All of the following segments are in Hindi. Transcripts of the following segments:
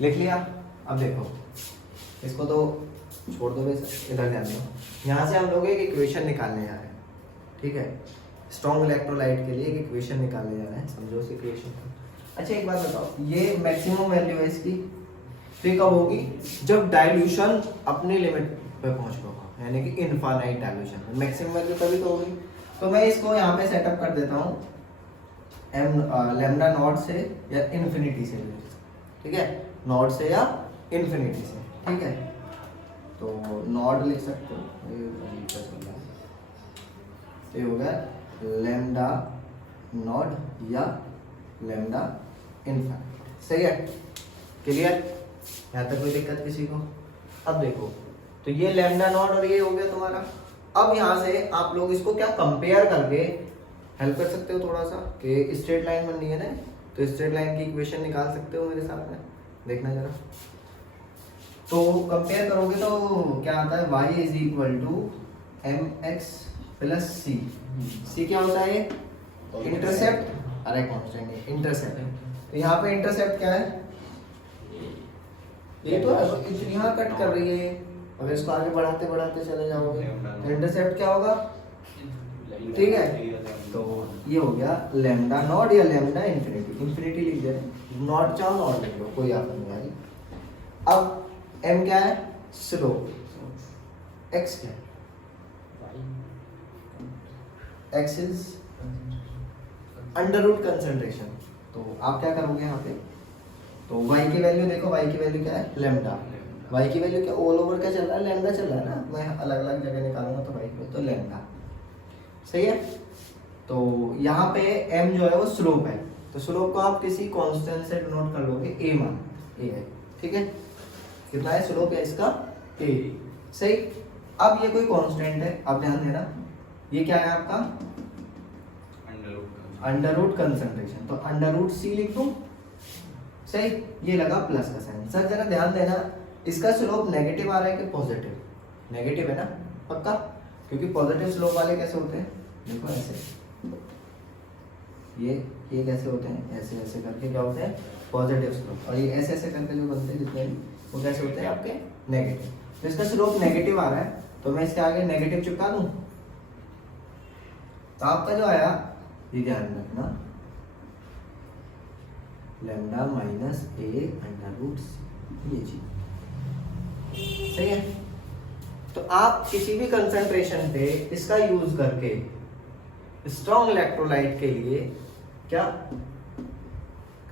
लिख लिया। अब देखो इसको तो छोड़ दो, बस इधर ध्यान दो। यहाँ से हम लोग एक इक्वेशन निकालने जा रहे हैं, ठीक है। स्ट्रॉन्ग इलेक्ट्रोलाइट के लिए एक इक्वेशन निकालने जा रहे हैं, समझो उस इक्वेशन को। अच्छा एक बात बताओ, ये मैक्सिमम वैल्यू है इसकी, तो ये कब होगी? जब डाइल्यूशन अपनी लिमिट पे पहुंच होगा, यानी कि इनफाइनाइट डाइल्यूशन। मैक्सिमम वैल्यू तभी तो होगी। तो मैं इसको यहाँ पे सेटअप कर देता हूँ एम लैम्डा नॉट से या इन्फिनिटी से, ठीक है, नॉट से या इन्फिनिटी से, ठीक है। तो नॉट लिख सकते हो, ये हो गया लैम्डा नॉट या लैम्डा इनफाइनाइट, सही है, क्लियर? यहाँ तक कोई दिक्कत किसी को? अब देखो तो ये लैम्डा नॉट और ये हो गया तुम्हारा। अब यहाँ से आप लोग इसको क्या कंपेयर करके हेल्प कर सकते हो थोड़ा सा, कि स्ट्रेट लाइन बननी है ना, तो स्ट्रेट लाइन की इक्वेशन निकाल सकते हो मेरे साथ में, देखना जरा। तो कंपेयर करोगे तो क्या आता है, y is equal to M X plus C. C क्या होता है? इंटरसेप्ट, अरे कॉन्स्टेंट इंटरसेप्ट। तो यहाँ पे इंटरसेप्ट क्या है? ये तो यहाँ कट कर रही है, अगर इसको आगे बढ़ाते बढ़ाते चले जाओगे तो इंटरसेप्ट क्या होगा, ठीक है। तो ये हो गया लैम्डा नॉट या लैम्डा इन्फिनिटी। इन्फिनिटी लिख दे, नॉट चाहो नॉट लिख लो, कोई आपको नहीं आएगी। अब m क्या है? स्लोप। x क्या है? x is under root concentration. तो आप क्या करोगे यहाँ पे, तो y की वैल्यू देखो, y की वैल्यू क्या है? लैम्डा। y की वैल्यू क्या ऑल ओवर क्या चल रहा है? लैम्डा चल रहा है ना, मैं अलग अलग जगह निकालूंगा तो y की तो लैम्डा, सही है। तो यहाँ पे m जो है वो स्लोप है, तो स्लोप को आप किसी कांस्टेंट से डिनोट कर लोगे, a मान a है, ठीक है। कितना है स्लोप है इसका? a, सही। अब ये कोई कांस्टेंट है, अब ध्यान देना, ये क्या है आपका? अंडर रूट कंसंट्रेशन, तो अंडर रूट सी लिख दूं, सही। ये लगा प्लस का साइन। सर जरा ध्यान देना, इसका स्लोप नेगेटिव आ रहा है कि पॉजिटिव? नेगेटिव है ना, पक्का? क्योंकि पॉजिटिव स्लोप वाले कैसे होते हैं, देखो ऐसे, ये कैसे होते हैं, ऐसे ऐसे करके क्या होते हैं? Positive slope. और ये ऐसे ऐसे करके जो बनते हैं जितने भी, वो कैसे होते हैं आपके? नेगेटिव। तो इसका स्लोप नेगेटिव आ रहा है, तो मैं इसके आगे नेगेटिव चिपका दूं, तो आपका जो आया, ये ध्यान रखना, lambda minus A under root सी, ये चीज, सही है। तो आप किसी भी कंसंट्रेशन पे इसका यूज करके स्ट्रॉन्ग इलेक्ट्रोलाइट के लिए क्या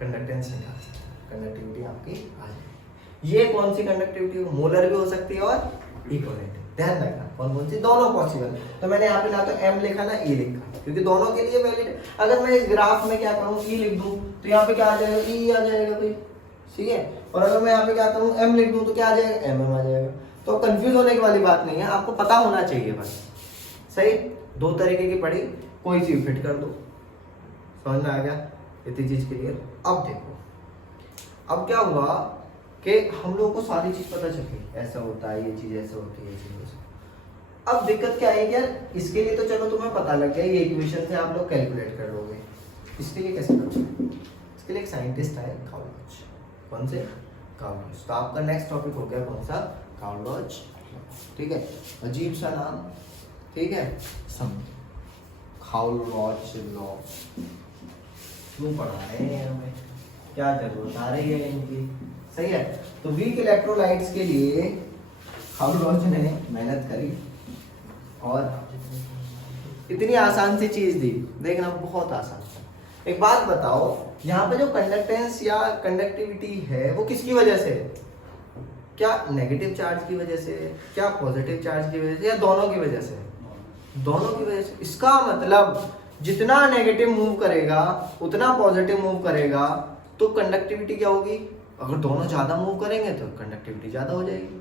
कंडक्टेंस निकाल सकते हैं, कंडक्टिविटी आपकी आ जाएगी। ये कौन सी कंडक्टिविटी? मोलर भी हो सकती है और इक्विवेलेंट। ध्यान रखना कौन कौन सी, दोनों पॉसिबल। तो मैंने यहाँ पे ना तो m लिखा ना e लिखा, क्योंकि दोनों के लिए वैलिड। अगर मैं इस ग्राफ में क्या करूँ, e लिख दूं तो यहाँ पे क्या आ जाएगा? e आ जाएगा भाई, ठीक है। और अगर मैं यहाँ पे क्या करूँ, m लिख दूं तो क्या आ जाएगा? mm आ जाएगा। तो कंफ्यूज होने की वाली बात नहीं है, आपको पता होना चाहिए बस, सही। दो तरीके की पड़ी, कोई चीज फिट कर दो, समझ में आ गया? इतनी चीज क्लियर। अब देखो, अब क्या हुआ कि हम लोगों को सारी चीज पता चल गई, ऐसा होता है, ये चीज ऐसे होती है, ये चीज ऐसे। अब दिक्कत क्या है यार, इसके लिए तो चलो तुम्हें पता लग गया, ये इक्वेशन से आप लोग कैलकुलेट कर लोगे। इसके लिए कैसे करोगे? इसके लिए एक साइंटिस्ट है, काउलॉज। कौन से? काउलॉज। तो आपका नेक्स्ट टॉपिक हो गया कौन सा? काउलॉज, ठीक है। अजीब सा नाम, ठीक है, सम काउलॉज लॉ। क्यों पढ़ा रहे हैं हमें, क्या जरूरत आ रही है इनकी, सही है। तो वीक इलेक्ट्रोलाइट्स के लिए काउलॉज ने मेहनत करी और इतनी आसान सी चीज दी, देखना बहुत आसान था। एक बात बताओ, यहाँ पे जो कंडक्टेंस या कंडक्टिविटी है वो किसकी वजह से? क्या नेगेटिव चार्ज की वजह से, क्या पॉजिटिव चार्ज की वजह से, या दोनों की वजह से? दोनों की वजह से। इसका मतलब जितना नेगेटिव मूव करेगा उतना पॉजिटिव मूव करेगा, तो कंडक्टिविटी क्या होगी? अगर दोनों ज्यादा मूव करेंगे तो कंडक्टिविटी ज्यादा हो जाएगी,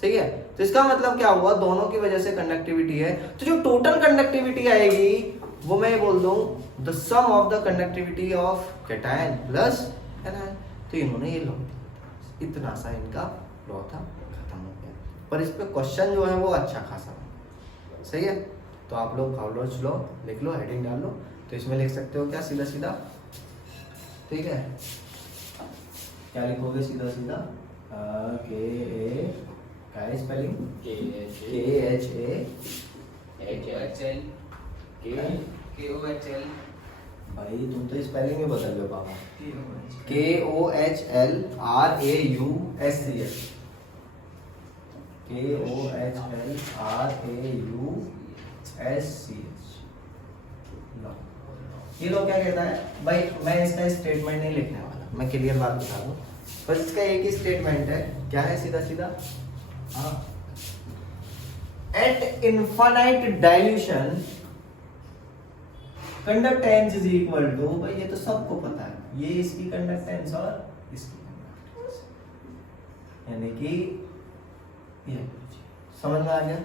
सही है। तो इसका मतलब क्या हुआ, दोनों की वजह से कंडक्टिविटी है, तो जो टोटल कंडक्टिविटी आएगी वो मैं बोल दूं the sum of the conductivity of cation plus anion. तो इन्होंने ये लॉ दिया, इतना सा इनका लॉ था, खत्म हो गया। पर इस पे क्वेश्चन जो है वो अच्छा खासा, सही है। तो आप लोग काउलॉज लॉ लिख लो, हेडिंग डाल लो। तो इसमें लिख सकते हो क्या, सीधा सीधा, ठीक है। क्या लिखोगे सीधा सीधा? के ए, क्या है स्पेलिंग? के KHA KOHL भाई तुम तो स्पेलिंग में बदल लो पापा। KOHLRAUSCH KOHLRAUSCH। ये लोग क्या कहता है भाई, मैं इसका स्टेटमेंट नहीं लिखने वाला, मैं क्लियर बात बता दूं, बस इसका एक ही स्टेटमेंट है। क्या है सीधा सीधा? हाँ, at infinite dilution conductance is equal to, भाई ये तो सबको पता है, ये इसकी कंडक्टेंस और इसकी कंडक्टेंस, यानी कि ये समझ में आ गया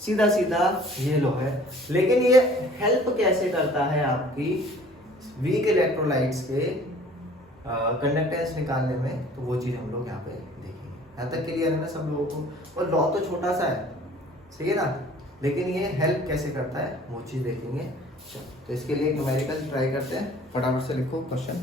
सीधा सीधा ये लो है। लेकिन ये हेल्प कैसे करता है आपकी वीक इलेक्ट्रोलाइट्स के कंडक्टेंस निकालने में, तो वो चीज हम लोग यहाँ पे देखेंगे। यहाँ तक क्लियर है ना सब लोगों को? और लॉ तो छोटा सा है, सही है ना, लेकिन ये हेल्प कैसे करता है वो चीज देखेंगे। चलो, तो इसके लिए न्यूमेरिकल ट्राई करते हैं। फटाफट से लिखो क्वेश्चन।